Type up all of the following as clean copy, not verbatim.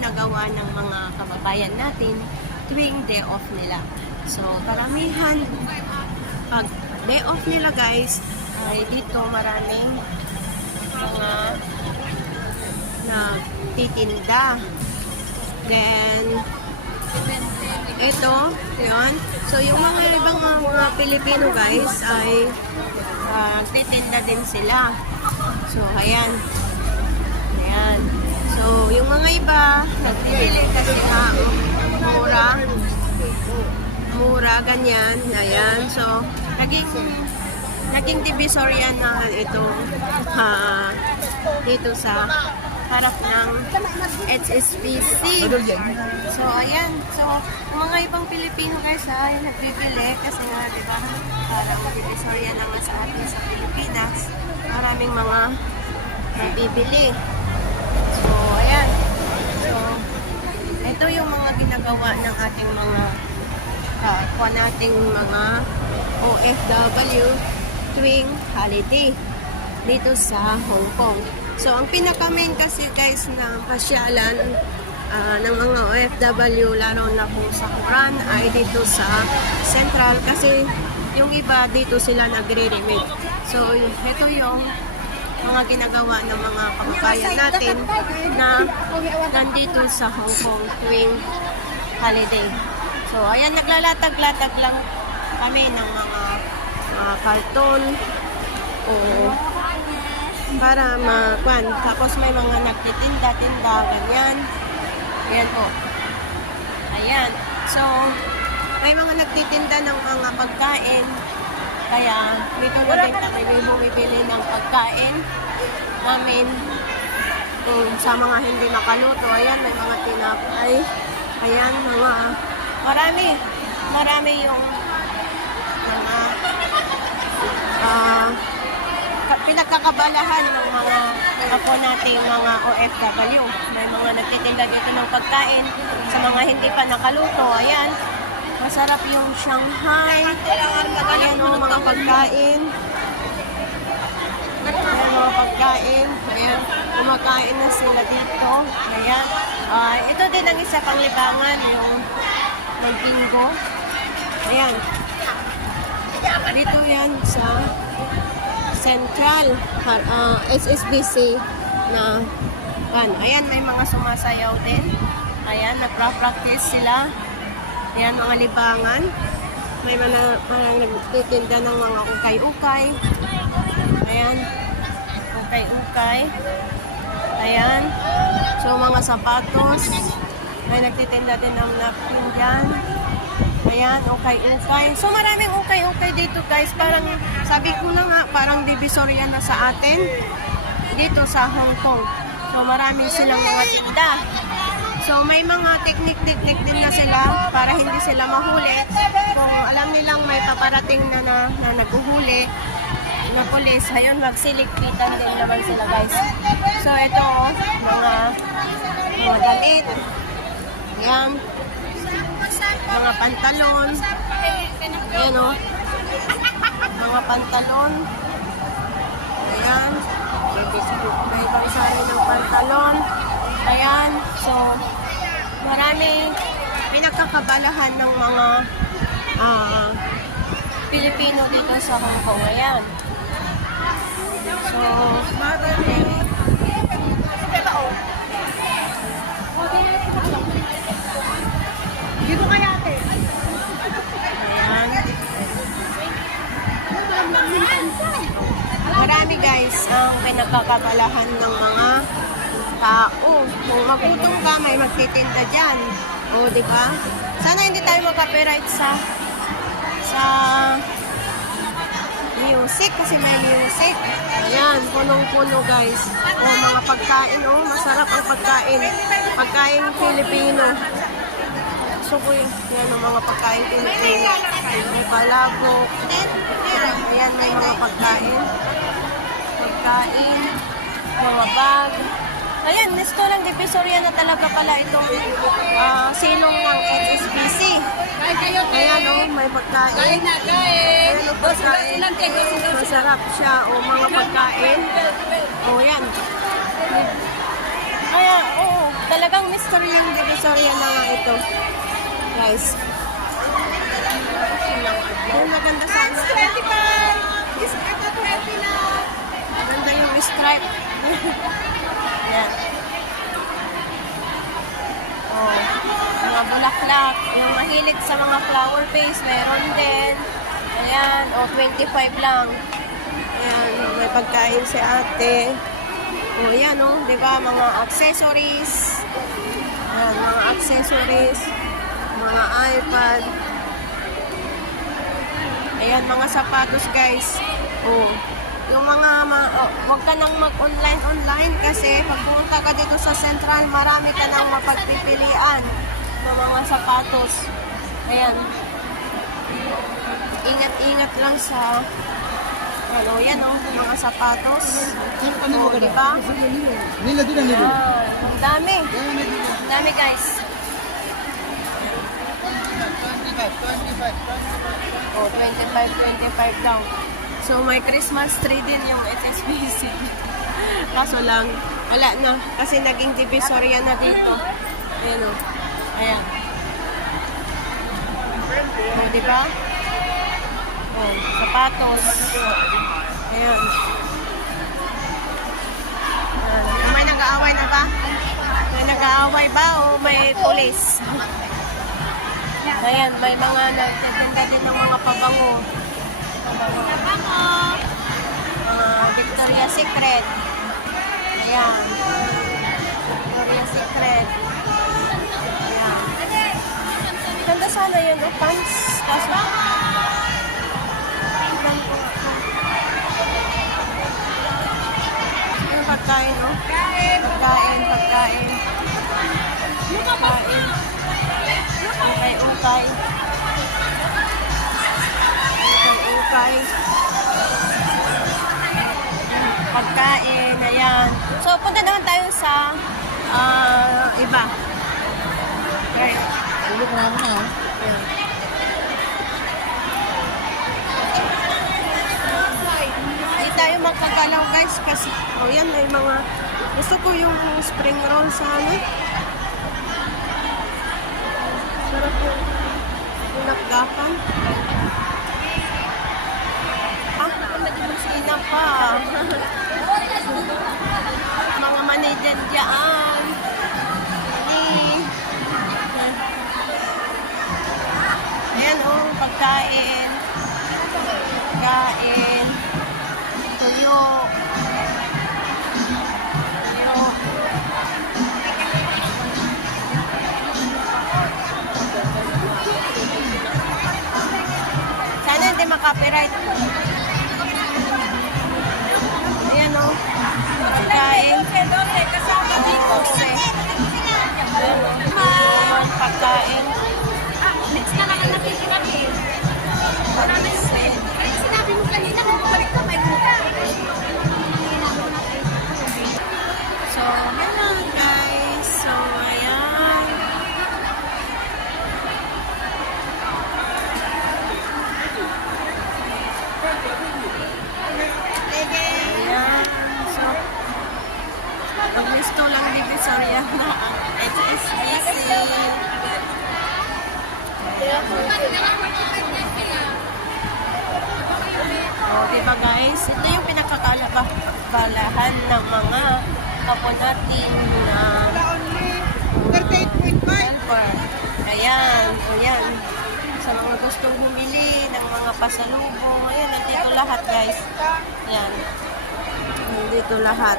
ginagawa ng mga kababayan natin tuwing day off nila. So, karamihan, pag day off nila guys, ay dito maraming mga nagtitinda. Then, ito, yun. So, yung mga ibang mga Pilipino guys ay titinda din sila. So, ayan. Ayan. So, yung mga iba, nagbibili kasi na mura, ganyan. Ayan. So, naging divisorya na ito dito sa harap ng HSBC. So, ayan. So, mga ibang Pilipino guys ay nagbibili kasi nga, diba, parang divisorya naman sa atin sa Pilipinas. Maraming mga nagbibili. So, ayan. So, ito yung mga ginagawa ng ating mga nating mga OFW tuwing holiday dito sa Hong Kong. So, ang pinaka-main kasi guys na pasyalan ng mga OFW, lalo na po sa Quran, ay dito sa Central kasi yung iba dito sila nagre-remit. So, ito yung mga ginagawa ng mga kababayan natin na nandito sa Hong Kong tuwing holiday. So, ayan, naglalatag-latag lang kami ng mga karton o para makwan. Tapos may mga nagtitinda-tinda, ganyan. Ayan po. Ayan. So, may mga nagtitinda ng mga pagkain. Kaya, dito na din kami bumibili ng pagkain namin sa mga hindi nakaluto. Ayan, may mga tinapay. Ayan, mga marami yung mga pinagkakabalahan ng mga ako natin mga OFW. May mga nagtitinda dito ng pagkain sa mga hindi pa nakaluto. Ayan, masarap yung Shanghai. Ayan o, mga pagkain. Ayan, mga pagkain. Ayan, kumakain na sila dito. Ayan. Ito din ang isa pang libangan, yung mag-bingo. Ayan. Dito yan sa Central HSBC na ayan, may mga sumasayaw din. Ayan, nagpa-practice sila. Ayan, mga libangan. May mga nagtitinda ng mga ukay-ukay. Ayan, ukay-ukay. Ayan. So, mga sapatos. May nagtitinda din ng napkin dyan. Ayan, ukay-ukay. So, maraming ukay-ukay dito guys. Parang, sabi ko na nga, parang divisorya na sa atin dito sa Hong Kong. So, marami silang mga tinda. So, may mga teknik-teknik din na sila para hindi sila mahuli. Kung alam nilang may paparating na naguhuli na polis, ayun, magsilikpitan din naman sila guys. So, ito, mga damit. Ayan. Mga pantalon. Ayan o. Mga pantalon. Ayan. May pansari ng pantalon. Ayan. So, maraming pinagkakabalahan ng mga Pilipino dito sa Hong Kong. Ayan. So, dito kaya ate. Ayan. Marami guys ang pinagkakabalahan ng mga tao. Kung magutom ka, may magtitinda dyan. O, diba? Sana hindi tayo mag-copyright sa music kasi may music. Ayan, punong-puno guys. O, mga pagkain. O, masarap ang pagkain. Pagkain Filipino. So, yan ang mga pagkain Pilipino. May palabok. Ayan, may mga pagkain. Mga bag. Ayan, restaurant divisorya na talaga pala itong silong ng HSBC. Ayan o, may pagkain. Ayan o, pagkain. Masarap siya o mga pagkain. O yan. Ayan, oo. Talagang mystery yung Divisoria na nga ito. Guys. Yung maganda sana. 25! Is ito 20 na. Maganda yung stripe. Ayan. Oh, mga bulaklak. Yung mahilig sa mga flower vase, meron din. Ayan, oh, 25 lang. Ayan, may pagkain si ate. Oh, yan, oh, di ba? Mga accessories. Ayan, mga accessories. Mga iPad. Ayan, mga sapatos, guys. Oh, yung mga, huwag ka nang mag-online kasi pag pumunta ka dito sa Central, marami ka nang mapagpipilian ng mga sapatos. Ayan. Ingat-ingat lang sa ano, yan o, mga sapatos. O, diba? Nila din ang nila. Ang dami. Ang dami, guys. 25. O, 25 lang. So, may Christmas tree din yung HSBC. Kaso lang, wala na. Kasi naging divisoria na dito. Ayan o. Ayan. O, diba? O, sapatos. Ayan. May nag-aaway na ba? May nag-aaway ba o may pulis? Ayan, may mga nagtitinda din ng mga pabango. Victoria's Secret. Ayan. Victoria's Secret. Ayan. Ganda sana yun, o pants. Kaso, tignan ko nga. Ano pagkain, o? Pagkain. Pagkain. Ukay. Ukay. Pagkain, ayan. So, punta naman tayo sa iba. Okay. Tulog na ako na. Ayan. Hindi tayo magkagalaw, guys, kasi, yan, may mga, gusto ko yung spring roll sa ano. Sarap yung pinakgapan. Sinap pa. Mga manager dyan. Ayan o, pagkain. Pagkain. Tuyo. Sana hindi makapiright. Ayan o. Pagkain. Kasama dito. Pagkain. Next na lang ang nakikinabi. Marami yung pin. Kaya sinabi mo kanina, kung balik ka, may buka. So, yan lang guys. So, ayan. Ayan. So, pag-listo lang Divisoria na ang HSBC. Oh, diba guys? Ito yung pinakakabalahan ng mga kapo natin na 38.5. helper. Ayan, ayan. Sa mga gustong bumili ng mga pasalubong, ayan, nandito lahat guys. Ayan. Nandito lahat.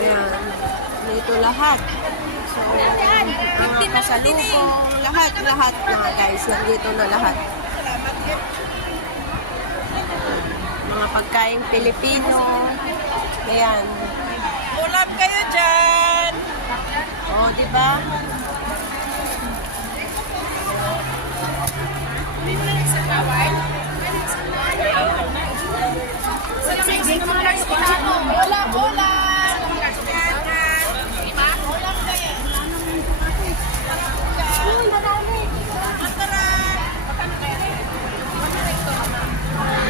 Ayan. Nandito lahat. So, mga pasalubong, lahat na guys. Nandito na lahat. Mga pagkaing Pilipino. Ayan. Ulam kayo dyan! O, diba? Ulam, ulam!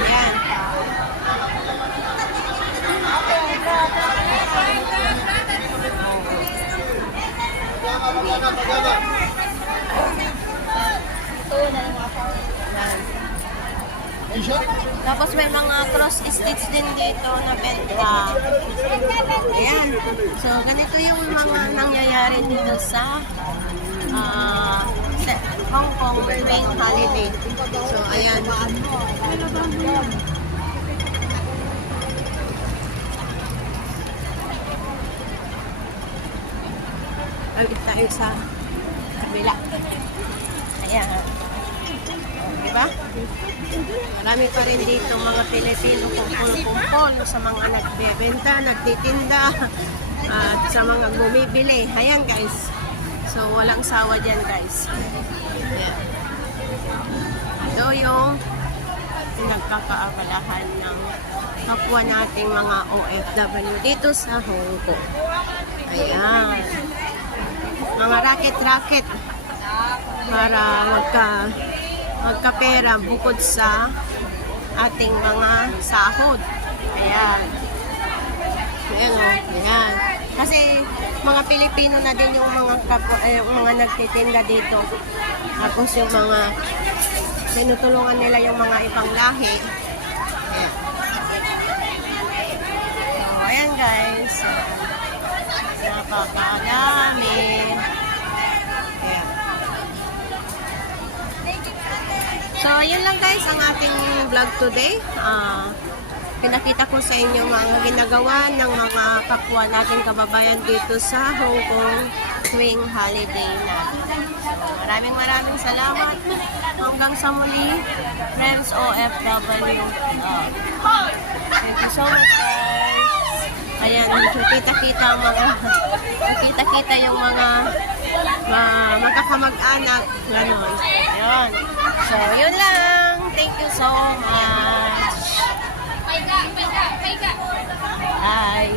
Ayan. Tapos may mga cross stitch din dito na benta. Ayan. So, ganito yung mga nangyayari dito sa Hong Kong Spring Holiday. So, ayan. Alit tayo sa kabila. Ayan. Diba? Marami pa rin dito mga Pilipino kumpul-kumpul sa mga nagbebenta, nagtitinda, at sa mga bumibili. Ayan guys. So, walang sawa dyan guys. Ayan. Ito yung pinagkakaabalahan ng kapwa nating mga OFW dito sa Hong Kong. Ayan. Mga racket-racket para magkapera bukod sa ating mga sahod. Ayan. Ayan o. Ayan. Kasi mga Pilipino na din yung mga nagtitinda dito. Tapos yung mga tinutulungan nila yung mga ibang lahi. Ayan. So, ayan guys. Napakadami. Ayan. So, yun lang guys ang ating vlog today. Pinakita ko sa inyo mga ginagawa ng mga kapwa natin kababayan dito sa Hong Kong Spring Holiday na. Maraming salamat. Hanggang sa muli, friends OFW. Thank you so much guys. Ayan, kita yung mga magkakamag-anak. Ganon. Ayan. So, yun lang. Thank you so much. Bye.